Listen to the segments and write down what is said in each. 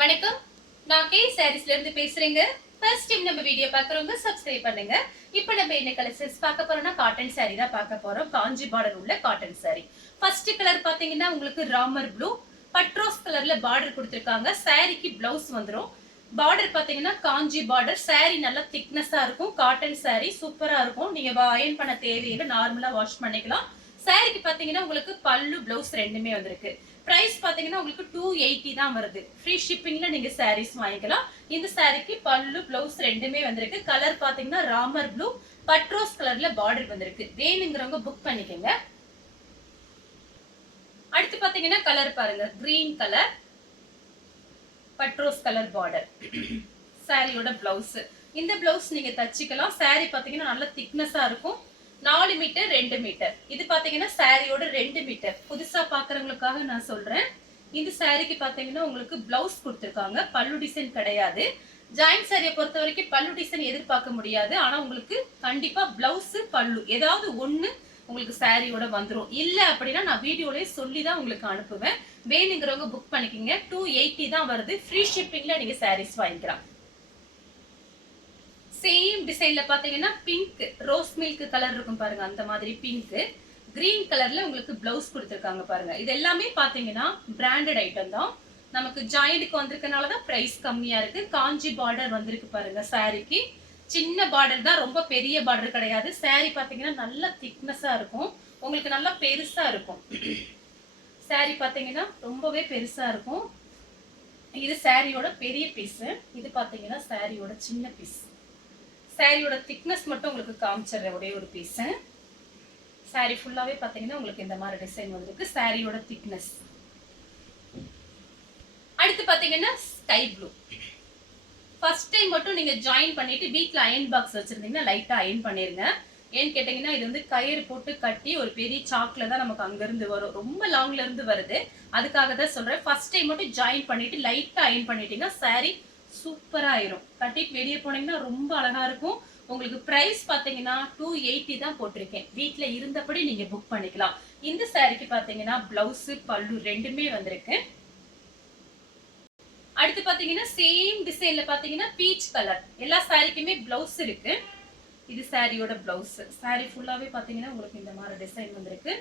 வணக்கம், நான் கே சாரீஸ்ல இருந்து பேசுறேங்க. ஃபர்ஸ்ட் டைம் நம்ம வீடியோ பார்க்குறவங்க சப்ஸ்கிரைப் பண்ணுங்க. இப்போ நம்ம என்ன கலெக்ஷன்ஸ் பார்க்க போறோம்னா காட்டன் சாரி தான் பார்க்க போறோம். காஞ்சி பார்டர் உள்ள காட்டன் சாரி. ஃபர்ஸ்ட் கலர் பாத்தீங்கன்னா உங்களுக்கு ராமர் ப்ளூ பட்ரோஸ் கலர்ல பார்டர் கொடுத்திருக்காங்க. சாரிக்கு பிளவுஸ் வந்துரும். பார்டர் பாத்தீங்கன்னா காஞ்சி பார்டர். சாரி நல்லா திக்னஸா இருக்கும். காட்டன் சாரி சூப்பரா இருக்கும். நீங்க அயர்ன் பண்ண தேவையில்லை, நார்மலா வாஷ் பண்ணிக்கலாம். சாரிக்கு பாத்தீங்கன்னா உங்களுக்கு பல்லு பிளவுஸ் ரெண்டுமே வந்திருக்கு. பிரைஸ் பாத்தீங்கன்னா உங்களுக்கு 280 தான் வருது. ஃப்ரீ ஷிப்பிங்ல நீங்க சாரீஸ் வாங்கிக்கலாம். இந்த சாரிக்கு பல்லு பிளவுஸ் ரெண்டுமே வந்திருக்கு. கலர் பாத்தீங்கன்னா ராமர் ப்ளூ பட்ரோஸ் கலர்ல பார்டர் வந்திருக்கு. வேணுங்கிறவங்க புக் பண்ணிக்கோங்க. அடுத்து பாத்தீங்கன்னா கலர் பாருங்க, கிரீன் கலர் பட்ரோஸ் கலர் பார்டர். சாரியோட பிளவுஸ். இந்த பிளவுஸ் நீங்க தச்சுக்கலாம். சாரி பாத்தீங்கன்னா நல்ல திக்னஸா இருக்கும். 4 மீட்டர் 2 மீட்டர். இது பாத்தீங்கன்னா சாரியோட 2 மீட்டர். புதுசா பாக்குறவங்களுக்காக நான் சொல்றேன். இந்த சாரிக்கு பாத்தீங்கன்னா உங்களுக்கு பிளவுஸ் கொடுத்திருக்காங்க. பல்லு டிசைன் கிடையாது. ஜாயிண்ட் சாரியை பொறுத்த வரைக்கும் பல்லு டிசைன் எதிர்பார்க்க முடியாது. ஆனா உங்களுக்கு கண்டிப்பா பிளவுஸ் பல்லு ஏதாவது ஒண்ணு உங்களுக்கு சாரியோட வந்துரும். இல்ல அப்படின்னா நான் வீடியோலயே சொல்லி தான் உங்களுக்கு அனுப்புவேன். வேணுங்கிறவங்க புக் பண்ணிக்கோங்க. 280 தான் வருது. ஃப்ரீ ஷிப்பிங்ல நீங்க சாரீஸ் வாங்கிக்கலாம். சேம் டிசைன்ல பாத்தீங்கன்னா பிங்க் ரோஸ் மில்க் கலர் இருக்கும் பாருங்க, அந்த மாதிரி பிங்க் கிரீன் கலர்ல உங்களுக்கு பிளவுஸ் கொடுத்திருக்காங்க பாருங்க. இது எல்லாமே பாத்தீங்கன்னா பிராண்டட் ஐட்டம் தான். நமக்கு ஜாயிண்ட்க்கு வந்திருக்கனாலதான் பிரைஸ் கம்மியா இருக்கு. காஞ்சி பார்டர் வந்திருக்கு பாருங்க. சாரிக்கு சின்ன பார்டர் தான், ரொம்ப பெரிய பார்டர் கிடையாது. சாரி பாத்தீங்கன்னா நல்ல திக்னஸா இருக்கும். உங்களுக்கு நல்லா பெருசா இருக்கும். சாரி பாத்தீங்கன்னா ரொம்பவே பெருசா இருக்கும். இது சாரியோட பெரிய பீஸ். இது பாத்தீங்கன்னா சாரியோட சின்ன பீஸ். சாரியோட திக்னஸ் மட்டும் உங்களுக்கு காமிச்சிடுறேன். ஒரே ஒரு பீஸ். சாரி ஃபுல்லாவே பாத்தீங்கன்னா உங்களுக்கு இந்த மாதிரி டிசைன் வந்திருக்கு. சாரியோட திக்னஸ். அடுத்து பாத்தீங்கன்னா ஸ்கை ப்ளூ. ஃபர்ஸ்ட் டைம் மட்டும் நீங்க ஜாயின் பண்ணிட்டு வீட்ல அயன் பாக்ஸ் வச்சிருந்தீங்கன்னா லைட்டா அயன் பண்ணிருங்க. ஏன்னு கேட்டீங்கன்னா இது வந்து கயிறு போட்டு கட்டி ஒரு பெரிய சாக்ல தான் நமக்கு அங்க இருந்து வரும். ரொம்ப லாங்ல இருந்து வருது. அதுக்காக தான் சொல்றேன். ஃபர்ஸ்ட் டைம் மட்டும் ஜாயின் பண்ணிட்டு லைட்டா அயன் பண்ணிட்டீங்கன்னா சாரி சூப்பரா ஆயிரும். கட்டிட்டு வெளியே போனீங்கன்னா ரொம்ப அழகா இருக்கும். உங்களுக்கு பிரைஸ் பாத்தீங்கன்னா 280 தான் போட்டிருக்கேன். வீட்ல இருந்தபடி நீங்க புக் பண்ணிக்கலாம். இந்த சாரிக்கு பாத்தீங்கன்னா பிளவுஸ் பல்லு ரெண்டுமே வந்திருக்கு. அடுத்து பாத்தீங்கன்னா சேம் டிசைன்ல பாத்தீங்கன்னா பீச் கலர். எல்லா சாரிக்குமே பிளவுஸ் இருக்கு. இது சாரியோட பிளவுஸ். சாரி ஃபுல்லாவே பாத்தீங்கன்னா உங்களுக்கு இந்த மாதிரி டிசைன் வந்திருக்கு.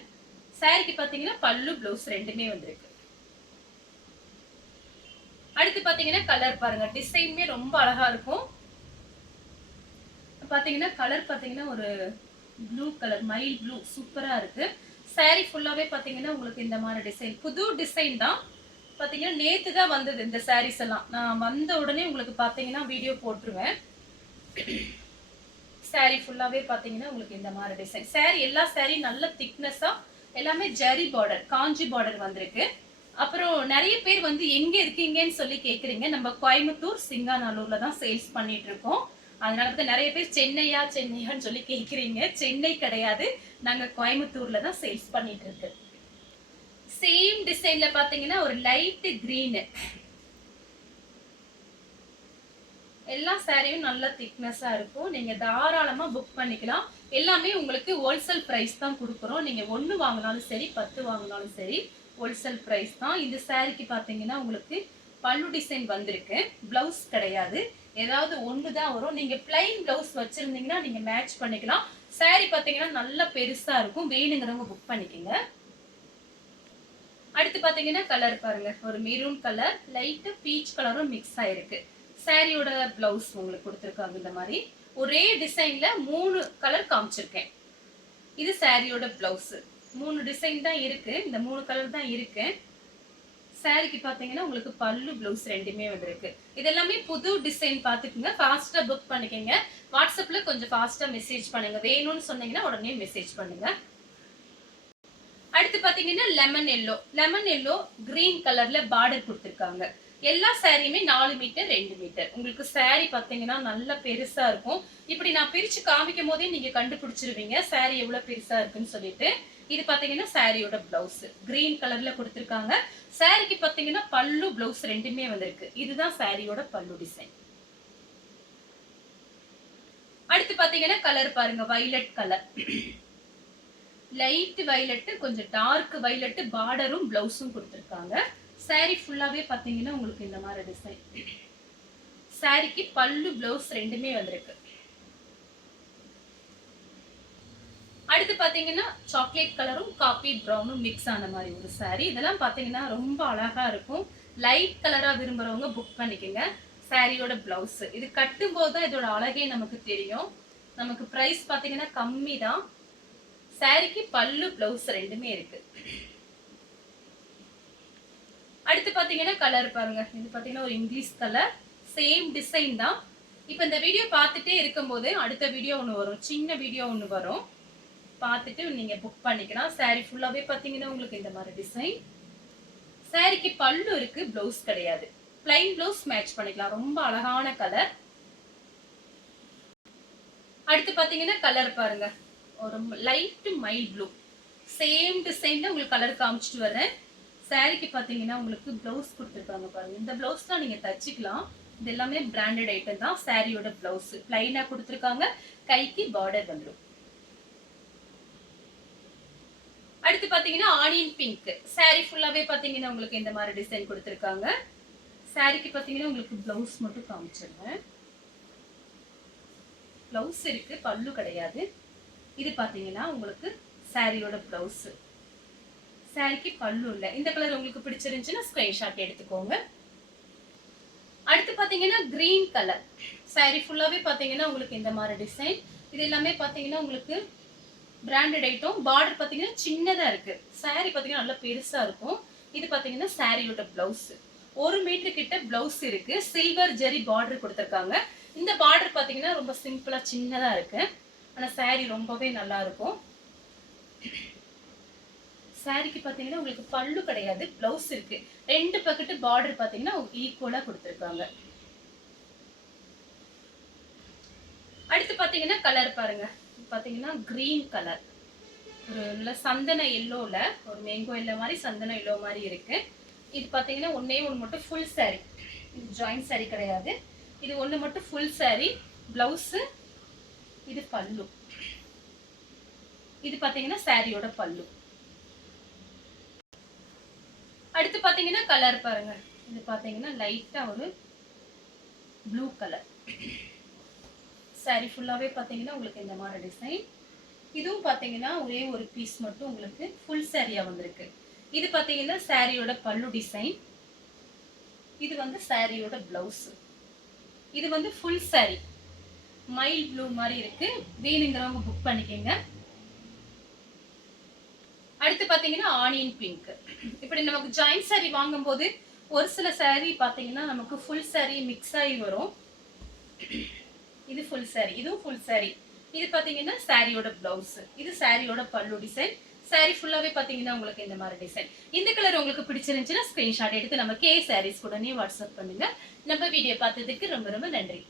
சாரிக்கு பாத்தீங்கன்னா பல்லு பிளவுஸ் ரெண்டுமே வந்திருக்கு. அடுத்து பாத்தீங்கன்னா கலர் பாருங்க. டிசைனுமே ரொம்ப அழகா இருக்கும். பாத்தீங்கன்னா கலர் பாத்தீங்கன்னா ஒரு ப்ளூ கலர், மைல் ப்ளூ சூப்பரா இருக்கு. சாரி ஃபுல்லாவே பாத்தீங்கன்னா உங்களுக்கு இந்த மாதிரி டிசைன். புது டிசைன் தான். பாத்தீங்கன்னா நேத்து தான் வந்தது இந்த சாரீஸ் எல்லாம். நான் வந்த உடனே உங்களுக்கு பாத்தீங்கன்னா வீடியோ போட்டுருவேன். சாரி ஃபுல்லாவே பாத்தீங்கன்னா உங்களுக்கு இந்த மாதிரி டிசைன். சாரி எல்லா சாரி நல்ல திக்னஸா எல்லாமே ஜரி பார்டர், காஞ்சி பார்டர் வந்திருக்கு. அப்புறம் நிறைய பேர் வந்து எங்க இருக்கீங்கன்னு சொல்லி கேக்குறீங்க. நம்ம கோயம்புத்தூர் சிங்காநல்லூர்ல தான் சேல்ஸ் பண்ணிட்டு இருக்கோம். அதனால நிறைய பேர் சென்னையான்னு சொல்லி கேக்குறீங்க. சென்னை கிடையாது, நாங்க கோயம்புத்தூர்ல தான் சேல்ஸ் பண்ணிட்டு இருக்கு. சேம் டிசைன்ல பாத்தீங்கன்னா ஒரு லைட் கிரீன். எல்லா சாரியும் நல்ல திக்னஸா இருக்கும். நீங்க தாராளமா புக் பண்ணிக்கலாம். எல்லாமே உங்களுக்கு ஹோல்சேல் பிரைஸ் தான் கொடுக்குறோம். நீங்க 1 வாங்கினாலும் சரி 10 வாங்கினாலும் சரி ஹோல்சேல் பிரைஸ் தான். இந்த சாரிக்கு பாத்தீங்கன்னா உங்களுக்கு பல்லு டிசைன் வந்திருக்கு. பிளவுஸ் கிடையாது. ஏதாவது ஒன்று தான் வரும். நீங்க பிளைன் பிளவுஸ் வச்சிருந்தீங்கன்னா நீங்க மேட்ச் பண்ணிக்கலாம். சாரி பாத்தீங்கன்னா நல்ல பெருசா இருக்கும். வேணுங்கிறவங்க புக் பண்ணிக்கோங்க. அடுத்து பாத்தீங்கன்னா கலர் பாருங்க, ஒரு மெரூன் கலர் லைட் பீச் கலரும் மிக்ஸ் ஆயிருக்கு. சாரியோட பிளவுஸ் உங்களுக்கு கொடுத்திருக்காங்க. இந்த மாதிரி ஒரே டிசைன்ல 3 கலர் காமிச்சிருக்கேன். இது சாரியோட பிளவுஸ். 3 டிசைன் தான் இருக்கு. இந்த 3 கலர் தான் இருக்கு. சாரிக்கு பாத்தீங்கன்னா உங்களுக்கு பல்லு பிளவுஸ் ரெண்டுமே வந்திருக்கு. இதெல்லாமே புது டிசைன் பாத்துக்கோங்க. ஃபாஸ்டா புக் பண்ணிக்கங்க. வாட்ஸ்அப்ல கொஞ்சம் ஃபாஸ்டா மெசேஜ் பண்ணுங்க. வேணும்னு சொன்னீங்கன்னா உடனே மெசேஜ் பண்ணுங்க. அடுத்து பாத்தீங்கன்னா லெமன் எல்லோ கிரீன் கலர்ல பார்டர் கொடுத்திருக்காங்க. எல்லா சாரியுமே 4 மீட்டர் 2 மீட்டர். உங்களுக்கு சாரி பாத்தீங்கன்னா நல்ல பெருசா இருக்கும். இப்படி நான் பிரிச்சு காமிக்கும் போதே நீங்க கண்டுபிடிச்சிருவீங்க சாரி எவ்வளவு பெருசா இருக்குன்னு சொல்லிட்டு. இது பாத்தீங்கன்னா சாரியோட பிளவுஸ் கிரீன் கலர்ல கொடுத்திருக்காங்க. சாரிக்கு பாத்தீங்கன்னா பல்லு பிளவுஸ் ரெண்டுமே வந்திருக்கு. இதுதான் சாரியோட பல்லு டிசைன். அடுத்து பாத்தீங்கன்னா கலர் பாருங்க, வயலட் கலர். லைட் வயலட், கொஞ்சம் டார்க் வயலட் பார்டரும் பிளவுஸும் கொடுத்திருக்காங்க. saree ஃபுல்லாவே பாத்தீங்கன்னா உங்களுக்கு இந்த மாதிரி டிசைன். சாரிக்கு பல்லு பிளவுஸ் ரெண்டுமே வந்திருக்கு. அடுத்து பாத்தீங்கன்னா சாக்லேட் கலரும் காபி பிரவுனும் மிக்ஸ் ஆன மாதிரி ஒரு சாரி. இதெல்லாம் பாத்தீங்கன்னா ரொம்ப அழகா இருக்கும். லைட் கலரா விரும்புறவங்க புக் பண்ணிக்கோங்க. சாரியோட பிளவுஸ் இது கட்டும் போது தான் இதோட அழகே நமக்கு தெரியும். நமக்கு பிரைஸ் பாத்தீங்கன்னா கம்மி தான். சாரிக்கு பல்லு பிளவுஸ் ரெண்டுமே இருக்கு. அடுத்து பாத்தீங்கன்னா கலர் பாருங்க. இது பாத்தீங்கன்னா ஒரு இங்கிலீஷ் கலர், சேம் டிசைன் தான். இப்ப இந்த வீடியோ பார்த்துட்டே இருக்கும்போது அடுத்த வீடியோ ஒன்று வரும், சின்ன வீடியோ ஒன்று வரும், பார்த்துட்டு நீங்க புக் பண்ணிக்கலாம். சாரி ஃபுல்லாவே பாத்தீங்கன்னா உங்களுக்கு இந்த மாதிரி டிசைன். சாரிக்கு பல்லு இருக்கு, பிளவுஸ் கிடையாது. பிளைன் பிளவுஸ் மேட்ச் பண்ணிக்கலாம். ரொம்ப அழகான கலர். அடுத்து பாத்தீங்கன்னா கலர் பாருங்க, ஒரு லைட் மைல் ப்ளூ, சேம் டிசைன்ல உங்களுக்கு கலர் காமிச்சிட்டு வரேன். சாரிக்கு பாத்தீங்கன்னா உங்களுக்கு பிளவுஸ் கொடுத்துருக்காங்க பாருங்க. இந்த பிளவுஸ் தான் நீங்க தச்சுக்கலாம். இது எல்லாமே பிராண்டட் ஐட்டம் தான். சாரியோட பிளவுஸ் பிளைனா கொடுத்துருக்காங்க. கைக்கு பார்டர் வந்துடும். அடுத்து பாத்தீங்கன்னா ஆனியன் பிங்க். சாரி ஃபுல்லாவே பாத்தீங்கன்னா உங்களுக்கு இந்த மாதிரி டிசைன் கொடுத்துருக்காங்க. சாரிக்கு பாத்தீங்கன்னா உங்களுக்கு பிளவுஸ் மட்டும் காமிச்சிருந்தேன். பிளவுஸ் இருக்கு, பல்லு கிடையாது. இது பாத்தீங்கன்னா உங்களுக்கு சாரியோட பிளவுஸ். சாரிக்கு பல்லு இல்ல. இந்த கலர் உங்களுக்கு பிடிச்சிருந்துச்சுன்னா ஸ்கிரீன்ஷாட் எடுத்துக்கோங்க. அடுத்து பாத்தீங்கன்னா கிரீன் கலர். சாரி ஃபுல்லாவே பாத்தீங்கன்னா உங்களுக்கு இந்த மாதிரி டிசைன். இது எல்லாமே பாத்தீங்கன்னா உங்களுக்கு பிராண்டட் ஐட்டம். பார்டர் பாத்தீங்கன்னா சின்னதா இருக்கு. சாரி பாத்தீங்கன்னா நல்லா பெருசா இருக்கும். இது பாத்தீங்கன்னா சாரியோட பிளவுஸ். 1 மீட்டர் கிட்ட பிளவுஸ் இருக்கு. சில்வர் ஜெரி பார்டர் கொடுத்திருக்காங்க. இந்த பார்டர் பாத்தீங்கன்னா ரொம்ப சிம்பிளா சின்னதா இருக்கு. ஆனா சாரி ரொம்பவே நல்லா இருக்கும். சாரிக்கு பாத்தீங்கன்னா உங்களுக்கு பல்லு கிடையாது, பிளவுஸ் இருக்கு. 2 பக்கெட் பார்டர் பாத்தீங்கன்னா ஈக்குவலா கொடுத்திருக்காங்க. அடுத்து பாத்தீங்கன்னா கலர் பாருங்க. பாத்தீங்கன்னா கிரீன் கலர், ஒரு நல்ல சந்தன எல்லோல, ஒரு மேங்கோ எல்லோ மாதிரி சந்தன எல்லோ மாதிரி இருக்கு. இது பாத்தீங்கன்னா ஒன்னே ஒன்று மட்டும் ஃபுல் சாரி. இது ஜாயிண்ட் சாரி கிடையாது. இது ஒன்று மட்டும் ஃபுல் சாரி. பிளவுஸ், இது பல்லு. இது பாத்தீங்கன்னா சாரியோட பல்லு. அடுத்து பாத்தீங்கன்னா கலர் பாருங்க. இது பாத்தீங்கன்னா லைட்டா ஒரு ப்ளூ கலர். சாரி ஃபுல்லாவே பாத்தீங்கன்னா உங்களுக்கு இந்த மாதிரி டிசைன். இதுவும் பாத்தீங்கன்னா ஒரே ஒரு பீஸ் மட்டும் உங்களுக்கு ஃபுல் சாரியா வந்திருக்கு. இது பாத்தீங்கன்னா சாரியோட பல்லு டிசைன். இது வந்து சாரியோட பிளவுஸ். இது வந்து ஃபுல் சாரி மைல் ப்ளூ மாதிரி இருக்கு. வேணுங்கிறவங்க புக் பண்ணிக்கோங்க. அடுத்து பாத்தீங்கன்னா ஆனியன் பிங்க். இப்படி நமக்கு ஜாயிண்ட் சாரி வாங்கும்போது ஒரு சில சாரி பாத்தீங்கன்னா நமக்கு ஃபுல் சாரி மிக்ஸ் ஆகி வரும். இது ஃபுல் சாரி, இதுவும் ஃபுல் சாரி. இது பாத்தீங்கன்னா சாரியோட பிளவுஸ். இது சாரியோட பல்லு டிசைன். சாரி ஃபுல்லாவே பாத்தீங்கன்னா உங்களுக்கு இந்த மாதிரி டிசைன். இந்த கலர் உங்களுக்கு பிடிச்சிருந்துச்சுன்னா ஸ்கிரீன்ஷாட் எடுத்து நம்ம கே சாரீஸ் உடனே வாட்ஸ்அப் பண்ணுங்க. நம்ம வீடியோ பார்த்ததுக்கு ரொம்ப ரொம்ப நன்றி.